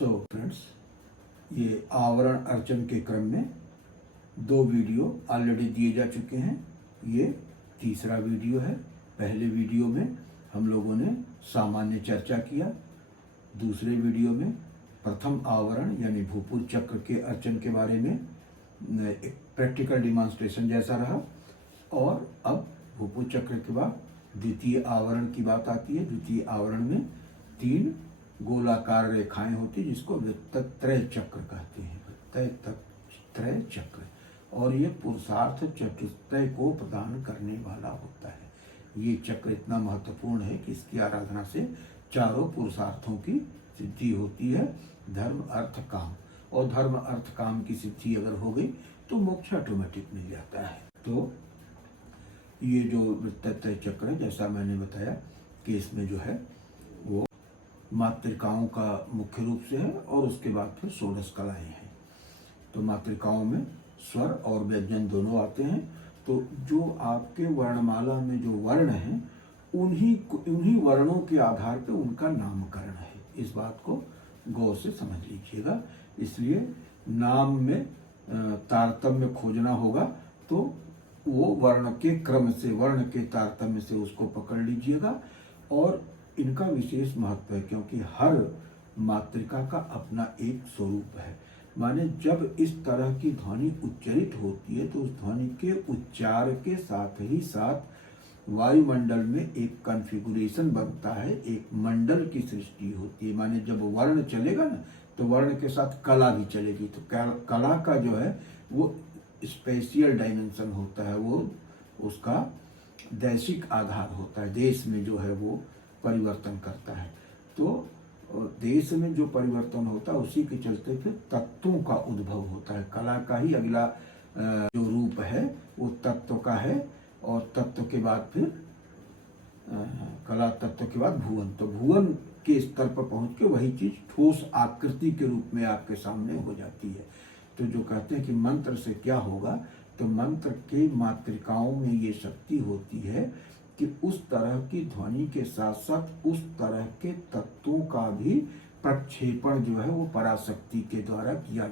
So friends, ये आवरण अर्चन के क्रम में 2 वीडियो ऑलरेडी दिए जा चुके हैं। ये तीसरा वीडियो है। पहले वीडियो में हम लोगों ने सामान्य चर्चा किया। दूसरे वीडियो में प्रथम आवरण यानी भूपुर चक्र के अर्चन के बारे में एक प्रैक्टिकल डिमॉन्स्ट्रेशन जैसा रहा। और अब भूपुर चक्र के बाद द्वितीय आवरण की बात आती है। द्वितीय आवरण में 3 गोलाकार रेखाएं होती जिसको वृत्तत्रय चक्र कहते हैं। वृत्तत्रय चक्र, और ये पुरुषार्थ चतुष्टय को प्रदान करने वाला होता है। ये चक्र इतना महत्वपूर्ण है कि इसकी आराधना से चारों पुरुषार्थों की सिद्धि होती है, धर्म अर्थ काम। और धर्म अर्थ काम की सिद्धि अगर हो गई तो मोक्ष ऑटोमेटिक मिल जाता है। तो ये जो वृत्तत्रय चक्र है, जैसा मैंने बताया कि इसमें जो है वो मातृकाओं का मुख्य रूप से है और उसके बाद फिर 16 कलाएं हैं। तो मातृकाओं में स्वर और व्यंजन दोनों आते हैं। तो जो आपके वर्णमाला में जो वर्ण हैं उन्हीं वर्णों के आधार पर उनका नामकरण है। इस बात को गौर से समझ लीजिएगा। इसलिए नाम में तारतम्य खोजना होगा तो वो वर्ण के क्रम से, वर्ण के तारतम्य से उसको पकड़ लीजिएगा। और इनका विशेष महत्व है क्योंकि हर मातृका का अपना एक स्वरूप है। माने जब इस तरह की ध्वनि उच्चरित होती है तो उस ध्वनि के उच्चार के साथ ही साथ वायुमंडल में एक कॉन्फ़िगरेशन बनता है, एक मंडल की सृष्टि होती है। माने जब वर्ण चलेगा ना तो वर्ण के साथ कला भी चलेगी। तो कला का जो है वो स्पेशियल डायमेंशन होता है, वो उसका दैशिक आधार होता है। देश में जो है वो परिवर्तन करता है। तो देश में जो परिवर्तन होता है उसी के चलते फिर तत्वों का उद्भव होता है। कला का ही अगला जो रूप है वो तत्व का है। और तत्व के बाद फिर कला तत्व के बाद भुवन। तो भुवन के स्तर पर पहुंच के वही चीज ठोस आकृति के रूप में आपके सामने हो जाती है। तो जो कहते हैं कि मंत्र से क्या होगा, तो मंत्र के मातृकाओं में ये शक्ति होती है कि उस तरह की ध्वनि के साथ साथ उस तरह के तत्वों का भी प्रक्षेपण जो है वो पराशक्ति के द्वारा किया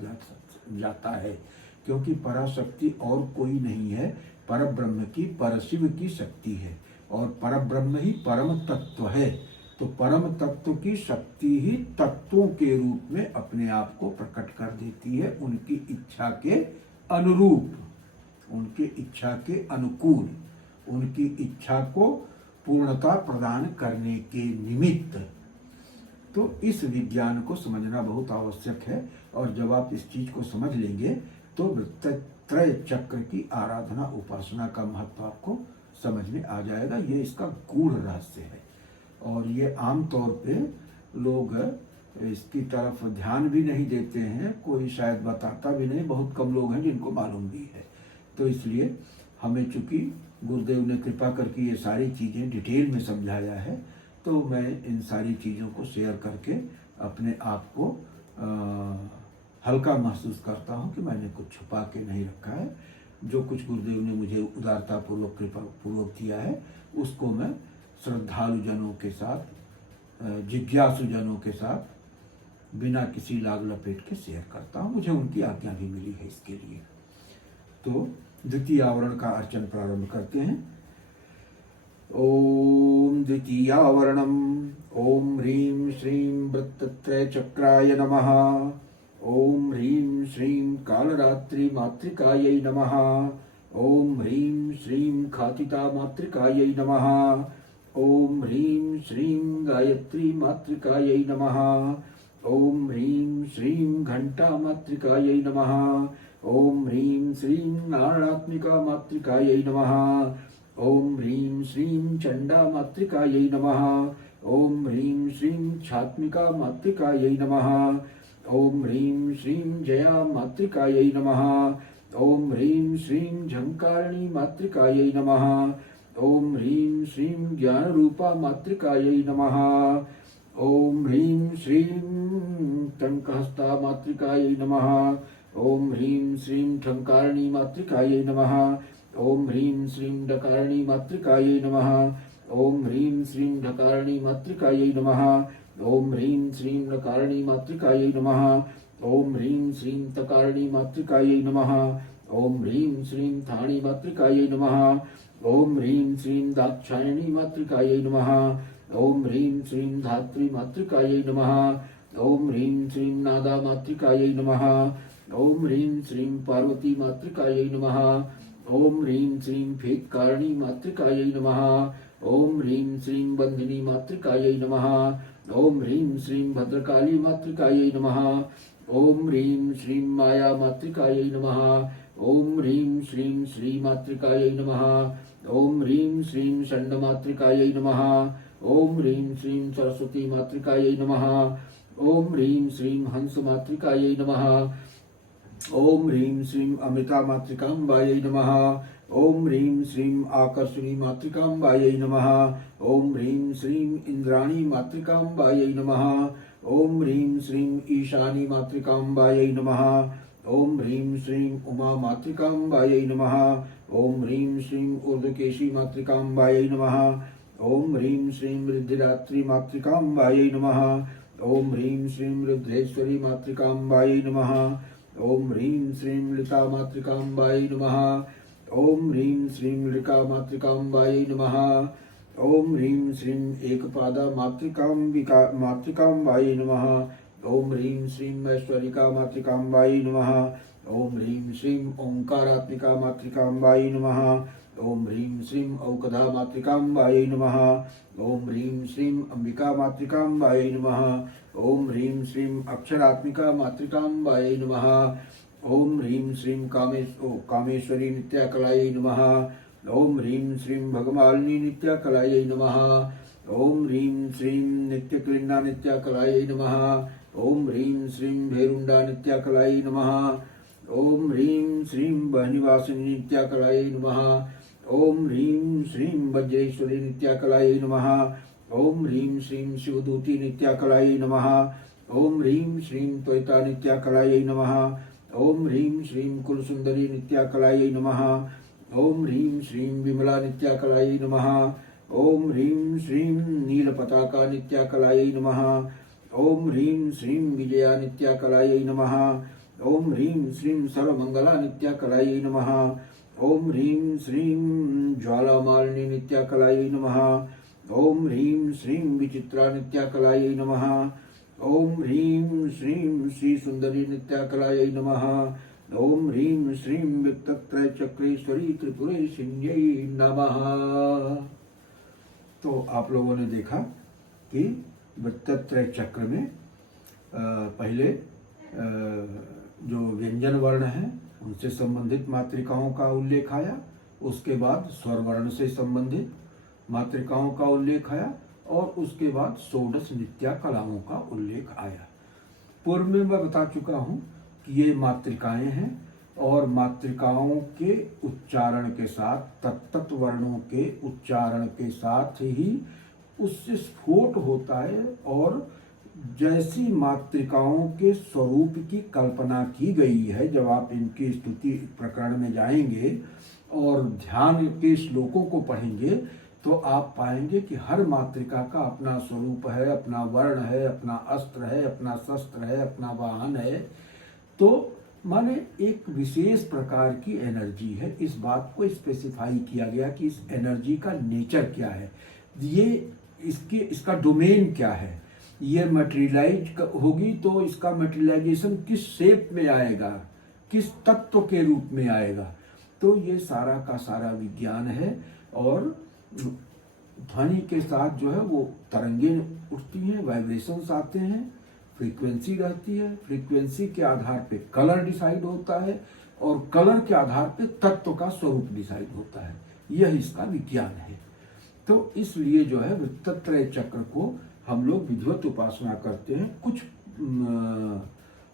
जाता है। क्योंकि पराशक्ति और कोई नहीं है, परब्रह्म की, परशिव की शक्ति है। और परब्रह्म ही परम तत्व है। तो परम तत्व की शक्ति ही तत्वों के रूप में अपने आप को प्रकट कर देती है, उनकी इच्छा के अनुरूप, उनकी इच्छा के अनुकूल, उनकी इच्छा को पूर्णता प्रदान करने के निमित्त। तो इस विज्ञान को समझना बहुत आवश्यक है। और जब आप इस चीज को समझ लेंगे तो वृत्तत्रय चक्र की आराधना उपासना का महत्व आपको समझ में आ जाएगा। ये इसका गूढ़ रहस्य है और ये आम तौर पे लोग इसकी तरफ ध्यान भी नहीं देते हैं। कोई शायद बताता भी नहीं, बहुत कम लोग हैं जिनको मालूम भी है। तो इसलिए हमें चूंकि गुरुदेव ने कृपा करके ये सारी चीज़ें डिटेल में समझाया है, तो मैं इन सारी चीज़ों को शेयर करके अपने आप को हल्का महसूस करता हूँ कि मैंने कुछ छुपा के नहीं रखा है। जो कुछ गुरुदेव ने मुझे उदारतापूर्वक कृपा पूर्वक दिया है उसको मैं श्रद्धालु जनों के साथ, जिज्ञासु जनों के साथ बिना किसी लाग लपेट के शेयर करता हूँ। मुझे उनकी आज्ञा भी मिली है इसके लिए। तो द्वितीय आवरण का अर्चन प्रारंभ करते हैं। ओम द्वितीयावरणम ओम ह्रीं श्रीं वृत्तत्रय चक्राय नमः। ओम ह्रीं श्रीं कालरात्रि मातृकायै नमः। ओम ह्रीं श्रीं खातिता मातृकायै नमः। ओम ह्रीं श्रीं गायत्री मातृकायै नमः। ओम ह्रीं श्रीं घंटा मातृकायै नमः। ओम ह्रीं श्रीं नारात्मिका मातृकायै नमः। ओम ह्रीं श्रीं चंडा मातृकायै नमः। ओम ह्रीं श्रीं छात्मिका मातृकायै नमः। ओम ह्रीं श्रीं जया मातृकायै नमः। ओम ह्रीं श्रीं झंकारिणी मातृकायै नमः। ओम ह्रीं श्रीं ज्ञानरूपा मातृकायै नमः। ओम ह्रीं श्रीं टंकहस्ता मातृकायै नमः। ओम ह्रीं श्रीं ठंकारिणी मातृकायै नमः। ओम ह्रीं श्रीं डकारिणी मातृकायै नमः। ओम ह्रीं श्रीं ढकारिणी मातृकायै नमः। ओम ह्रीं श्रीं नकारिणी मातृकायै नमः। ओम ह्रीं श्रीं तकारिणी मातृकायै नमः। ओम ह्रीं श्रीं थाणी मातृकायै नमः। ओम ह्रीं श्रीं दाक्षायणी मातृकायै नमः। ओम ह्रीं श्रीं धात्री मातृकायै नमः। ओम ह्रीं श्रीं नादा मातृकायै नमः। ओम ह्रीं श्रीं पार्वती मातृकायै नमः। ओम ह्रीं श्रीं फेत्कारिणी मातृकायै नमः। ओम ह्रीं श्रीं बंधिनी मातृकायै नमः। ओम ह्रीं श्रीं भद्रकाली मातृकायै नमः। ओम ह्रीं श्रीं माया मातृकायै नमः। ओम ह्रीं श्रीं श्री मातृकायै नमः। ओम ह्रीं श्रीं षण्ड मातृकायै नमः। ओम ह्रीं श्रीं सरस्वती मातृकायै नमः। ओम ह्रीं श्रीं हंस मातृकायै नमः। ओम ह्रीं श्रीं अमिता मातृकाम्बायै नमः। ओम ह्रीं श्रीं आकर्षणी मातृकाम्बायै नमः। ओम ह्रीं श्रीं इंद्राणी मातृकाम्बायै नमः। ओम ह्रीं श्रीं ईशानी मातृकाम्बायै नमः। ओम ह्रीं श्रीं उमा मातृकाम्बायै नमः। ओम ह्रीं श्रीं ऊर्ध्वकेशी मातृकाम्बायै नमः। ओम ह्रीं श्रीं रुद्रात्री मातृकाम्बायै नमः। ओम ह्रीं श्रीं रुद्रेश्वरी मातृकाम्बायै नमः। ओम ह्रीं श्रीं लिता मातृकाम्बायै नमः। ओम ह्रीं श्रीं लिका मातृकाम्बायै नमः। ओम ह्रीं श्रीं एकपादा मातृकाम्बायै नमः। ओम ह्रीं श्रीं ऐश्वरिका मातृकाम्बायै नमः। ओम ह्रीं श्रीं ओंकारात्मिका मातृकाम्बायै नमः। ओम ह्रीं श्रीं औकधा मातृकाम्बायै नमः। ओम ह्रीं श्रीं अंबिका मातृकाम्बायै नमः। ओम ह्रीं श्रीं अक्षरात्मिका मातृकाम्बायै नमः। ओम ह्रीं श्रीं कामेश्वरी नित्याकलायै नमः। ओम ह्रीं श्रीं भगमालिनी नित्याकलायै नमः। ओम ह्रीं श्रीं नित्यक्लिन्ना नित्याकलायै नमः। ओम ह्रीं श्रीं भेरुंडा नित्याकलायै नमः। ओम ह्रीं श्रीं बहनिवासिनी नित्याकलायै नमः। ओम ह्रीं श्रीं वज्रेश्वरी नित्याकलायै नमः। ओम ह्रीं श्रीं शिवदूती नित्याकलायै नमः। ओम ह्रीं श्रीं त्वरिता नित्याकलायै नमः। ओम ह्रीं श्रीं कुलसुंदरी नित्याकलायै नमः। ओम ह्रीं श्रीं विमला नित्याकलायै नमः। ओम ह्रीं श्रीं नीलपताका नित्याकलायै नमः। ओम ह्रीं श्रीं विजया नित्याकलायै नमः। ओम ह्रीं श्रीं सर्वमंगला नित्याकलायै नमः। ओम ह्रीं श्रीं ज्वालामालिनी नित्याकलायै नमः। ओम ह्रीं श्रीं विचित्रा नित्याकलायै नमः। ओम ह्रीं श्रीं श्री सुंदरी नित्याकलायै नमः। ओम ह्रीं श्रीं वित्तत्रय चक्रेश्वरी त्रिपुरेशिन्यै नमः। तो आप लोगों ने देखा कि वित्तत्रय चक्र में पहले जो व्यंजन वर्ण है उनसे संबंधित मातृकाओं का उल्लेख आया। उसके बाद स्वर वर्ण से संबंधित मातृकाओं का उल्लेख आया और उसके बाद षोडश नित्या कलाओं का उल्लेख आया। पूर्व में मैं बता चुका हूँ कि ये मातृकाएं हैं और मातृकाओं के उच्चारण के साथ तत्त वर्णों के उच्चारण के साथ ही उससे स्फोट होता है और जैसी मातृकाओं के स्वरूप की कल्पना की गई है, जब आप इनकी स्तुति प्रकरण में जाएंगे और ध्यान के श्लोकों को पढ़ेंगे तो आप पाएंगे कि हर मातृका का अपना स्वरूप है, अपना वर्ण है, अपना अस्त्र है, अपना शस्त्र है, अपना वाहन है। तो माने एक विशेष प्रकार की एनर्जी है। इस बात को स्पेसिफाई किया गया कि इस एनर्जी का नेचर क्या है, ये इसका डोमेन क्या है, ये मटेरियलाइज होगी तो इसका मटेरियलाइजेशन किस शेप में आएगा, किस तत्व के रूप में आएगा। तो ये सारा का सारा विज्ञान है और ध्वनि के साथ जो है वो तरंगें उठती हैं, वाइब्रेशंस आते हैं, फ्रीक्वेंसी रहती है, फ्रीक्वेंसी के आधार पे कलर डिसाइड होता है और कलर के आधार पे तत्व का स्वरूप डिसाइड होता है। यह इसका विज्ञान है। तो इसलिए जो है वृत्तत्रय चक्र को हम लोग विधिवत उपासना करते हैं। कुछ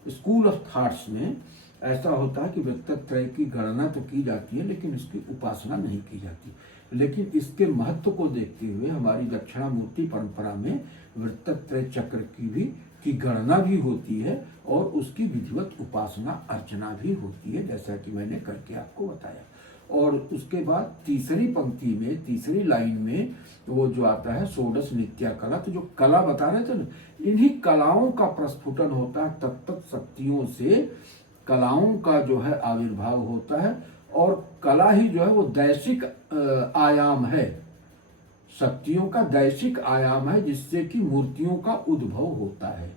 स्कूल ऑफ थॉट्स में ऐसा होता है कि वृत्तत्रय की गणना तो की जाती है लेकिन इसकी उपासना नहीं की जाती। लेकिन इसके महत्व को देखते हुए हमारी दक्षिणामूर्ति परंपरा में वृत्तत्रय चक्र की गणना भी होती है और उसकी विधिवत उपासना अर्चना भी होती है, जैसा कि मैंने करके आपको बताया। और उसके बाद तीसरी पंक्ति में, तीसरी लाइन में वो जो आता है षोडश नित्या कला। तो जो कला बता रहे थे ना, इन्हीं कलाओं का प्रस्फुटन होता है, तत्त शक्तियों से कलाओं का जो है आविर्भाव होता है। और कला ही जो है वो दैशिक आयाम है, शक्तियों का दैशिक आयाम है, जिससे कि मूर्तियों का उद्भव होता है,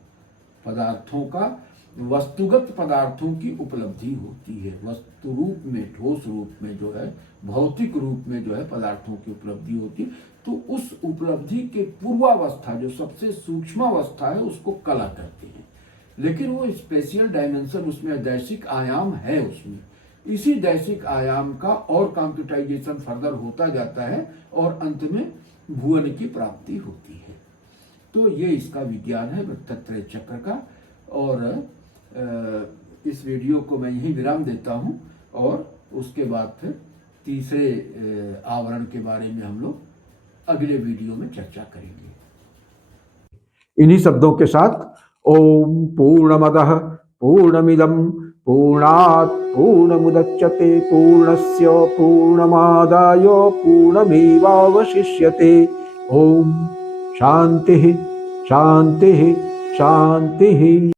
पदार्थों का, वस्तुगत पदार्थों की उपलब्धि होती है, वस्तु रूप में, ठोस रूप में जो है, भौतिक रूप में जो है पदार्थों की उपलब्धि होती है। तो उस उपलब्धि के पूर्वावस्था, जो सबसे सूक्ष्म अवस्था है, उसको कला कहते हैं। लेकिन वो स्पेशल डायमेंशन उसमें, दैशिक आयाम है उसमें। इसी दैशिक आयाम का और कंप्यूटराइजेशन फर्दर होता जाता है और अंत में भुवन की प्राप्ति होती है। तो ये इसका विज्ञान है वृत्तत्रय चक्र का। और इस वीडियो को मैं यहीं विराम देता हूँ और उसके बाद फिर तीसरे आवरण के बारे में हम लोग अगले वीडियो में चर्चा करेंगे। इन्हीं शब्दों के साथ ओम पूर्णमदः पूर्णमिदं पूर्णात् पूर्णमुदच्यते पूर्णस्य पूर्णमादाय पूर्णमेवावशिष्यते। ओम शांति शांति शांति।